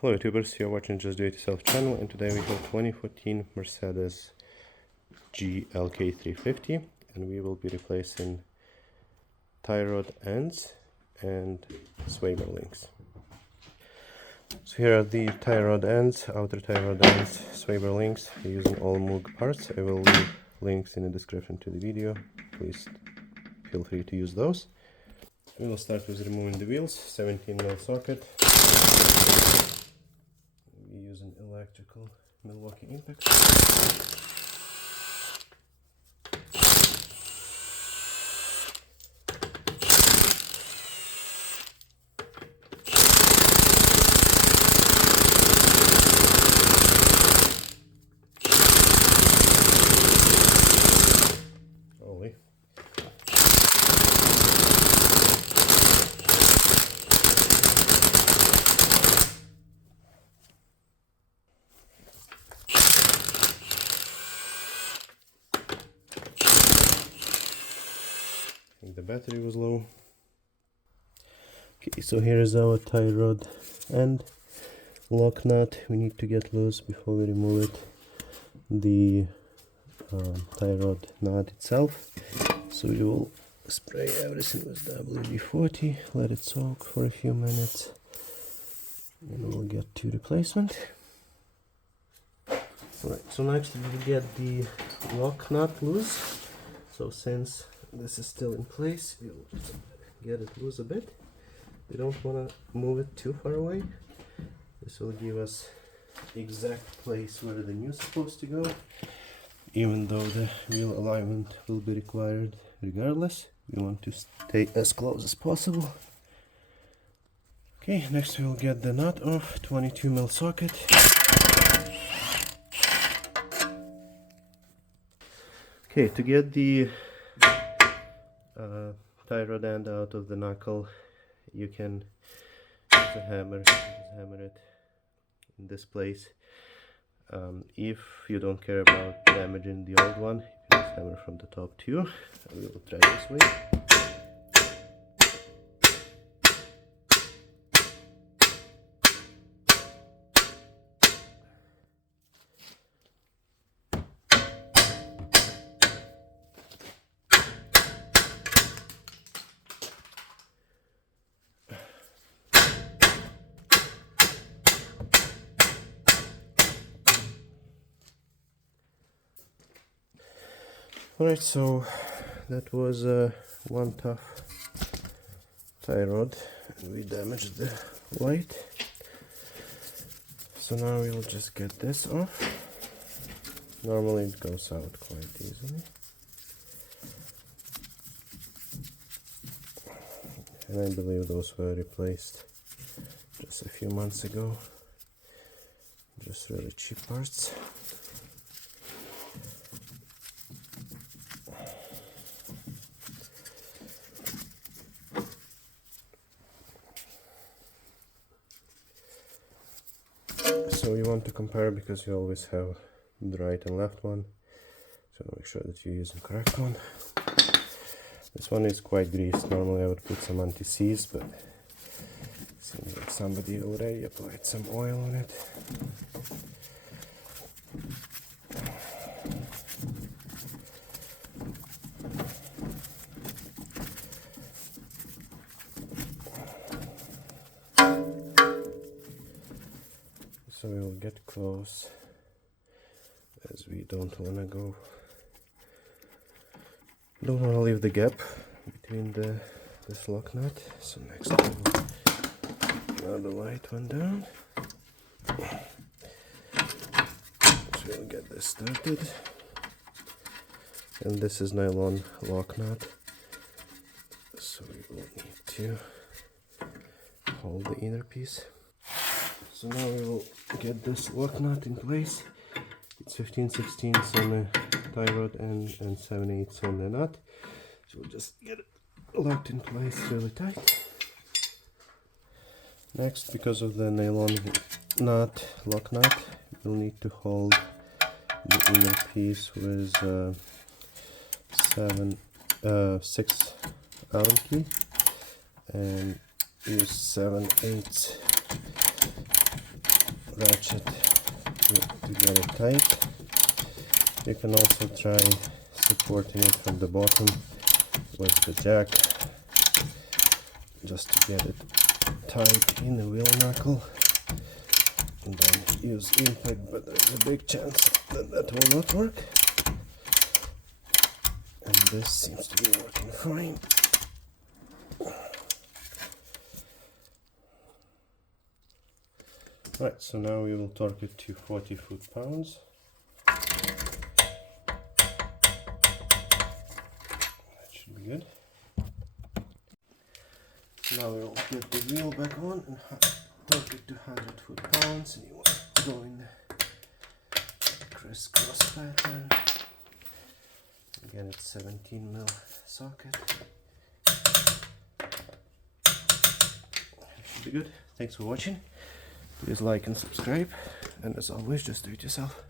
Hello YouTubers, you're watching Just Do It Yourself channel, and today we have 2014 Mercedes GLK350 and we will be replacing tie rod ends and sway bar links. So here are the tie rod ends, outer tie rod ends, sway bar links using all Moog parts. I will leave links in the description to the video, please feel free to use those. We will start with removing the wheels, 17mm socket. We use an electrical Milwaukee impact. Only. The battery was low. Okay, so here is our tie rod end lock nut. We need to get loose before we remove it. The tie rod nut itself. So we will spray everything with WD-40, let it soak for a few minutes, and we'll get to replacement. Alright, so next we will get the lock nut loose. So since this is still in place, you'll get it loose a bit. We don't want to move it too far away. This will give us exact place where the new is supposed to go, even though the wheel alignment will be required regardless. We want to stay as close as possible. Okay, next we will get the nut off, 22mm socket. Okay, to get the tie rod end out of the knuckle, you can use a hammer, just hammer it in this place. If you don't care about damaging the old one, you can just hammer from the top too. I will try this way. Alright, so that was one tough tie rod, and we damaged the light. So now we'll just get this off. Normally it goes out quite easily. And I believe those were replaced just a few months ago. Just really cheap parts. So you want to compare because you always have the right and left one, so make sure that you use the correct one. This one is quite greased. Normally I would put some anti-seize, but it seems like somebody already applied some oil on it. So we will get close, as we don't want to leave the gap between this lock nut. So next we will draw the light one down. So we'll get this started. And this is nylon lock nut, so we will need to hold the inner piece. So now we will get this lock nut in place. It's 15/16 on the tie rod and 7/8 on the nut. So we'll just get it locked in place really tight. Next, because of the nylon lock nut, we'll need to hold the inner piece with 6 Allen key and use 7/8 ratchet to get it tight. You can also try supporting it from the bottom with the jack, just to get it tight in the wheel knuckle, and then use impact, but there's a big chance that that will not work. And this seems to be working fine. Right, so now we will torque it to 40 foot-pounds. That should be good. Now we will get the wheel back on and torque it to 100 foot-pounds. And you want to go in the crisscross pattern. Again, it's 17 mil socket. Should be good. Thanks for watching. Please like and subscribe, and as always, just do it yourself.